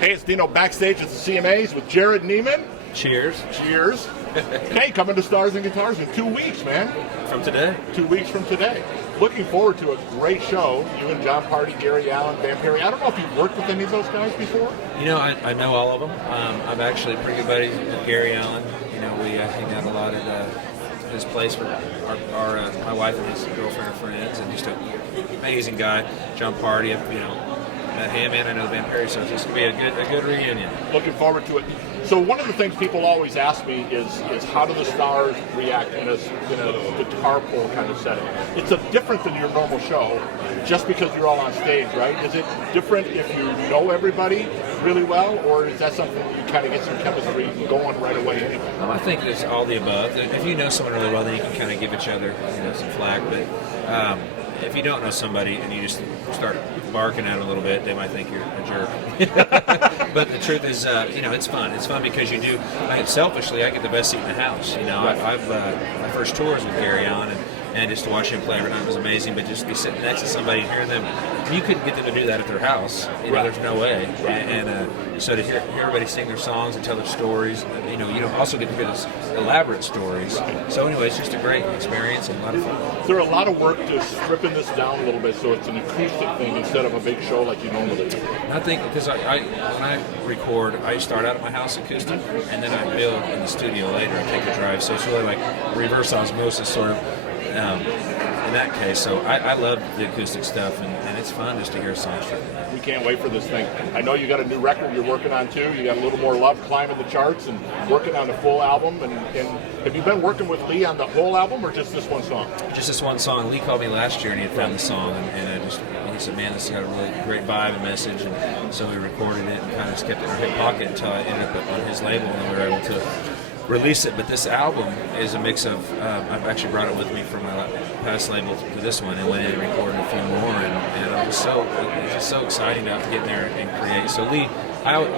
Hey, it's Dino backstage at the CMAs with Jerrod Niemann. Cheers. Cheers. Hey, coming to Stars and Guitars in 2 weeks, man. From today. 2 weeks from today. Looking forward to a great show. You and John Party, Gary Allen, Van Perry. I don't know if you've worked with any of those guys before. You know, I know all of them. I'm actually pretty good buddies with Gary Allen. You know, we hang out a lot at his place for my wife and his girlfriend are friends, and just an amazing guy. John Party, met him and I know Van Perry, so it's just going to be a good reunion. Looking forward to it. So one of the things people always ask me is how do the Stars react in a guitar pull kind of setting? It's different than your normal show, just because you're all on stage, right? Is it different if you know everybody really well, or is that something you kind of get some chemistry going right away anyway? I think it's all the above. If you know someone really well, then you can kind of give each other some flack, but if you don't know somebody and you just start barking at them a little bit, they might think you're a jerk. But the truth is, it's fun. It's fun because you do. Selfishly, I get the best seat in the house. I've my first tours with Gary Allen, and just to watch him play every night was amazing. But just to be sitting next to somebody and hearing them, you couldn't get them to do that at their house. There's no way. And so to hear everybody sing their songs and tell their stories, you don't also get to hear these elaborate stories. So anyway, it's just a great experience and a lot of fun. Is there a lot of work to stripping this down a little bit so it's an acoustic thing instead of a big show like you normally do? I think because when I record, I start out at my house acoustic, and then I build in the studio later and take a drive. So it's really like reverse osmosis sort of. In that case, so I love the acoustic stuff, and it's fun just to hear songs from that. We can't wait for this thing. I know you got a new record you're working on too. You got A Little More Love climbing the charts and working on a full album. And have you been working with Lee on the whole album or just this one song? Just this one song. Lee called me last year and he had found the song, and he said, "Man, this has got a really great vibe and message." And so we recorded it and kind of just kept it in our hip pocket until I ended up on his label, and then we were able to release it. But this album is a mix of I've actually brought it with me from my past label to this one, and went in and recorded a few more, and it's just so exciting to get in there and create. So Lee,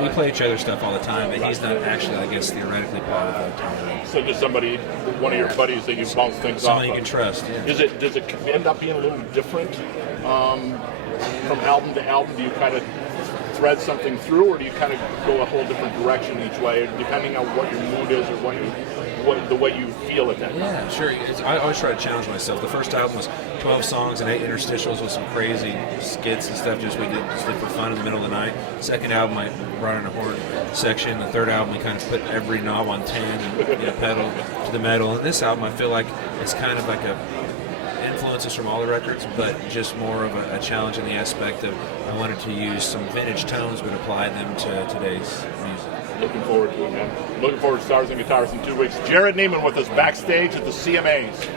we play each other's stuff all the time, and he's not actually, I guess, theoretically part of the time. So just one of your buddies that you bounce things off Someone you can trust. Yeah. Does it end up being a little different from album to album? Do you kind of thread something through, or do you kind of go a whole different direction each way, depending on what your mood is or the way you feel at that time? Yeah, sure. I always try to challenge myself. The first album was 12 songs and 8 interstitials with some crazy skits and stuff we did for fun in the middle of the night. Second album, I brought in a horn section. The third album, we kind of put every knob on 10 and pedal to the metal. And this album, I feel like it's kind of like influences from all the records, but just more of a challenge in the aspect of I wanted to use some vintage tones but apply them to today's music. Looking forward to it, man. Looking forward to Stars and Guitars in 2 weeks. Jerrod Niemann with us backstage at the CMAs.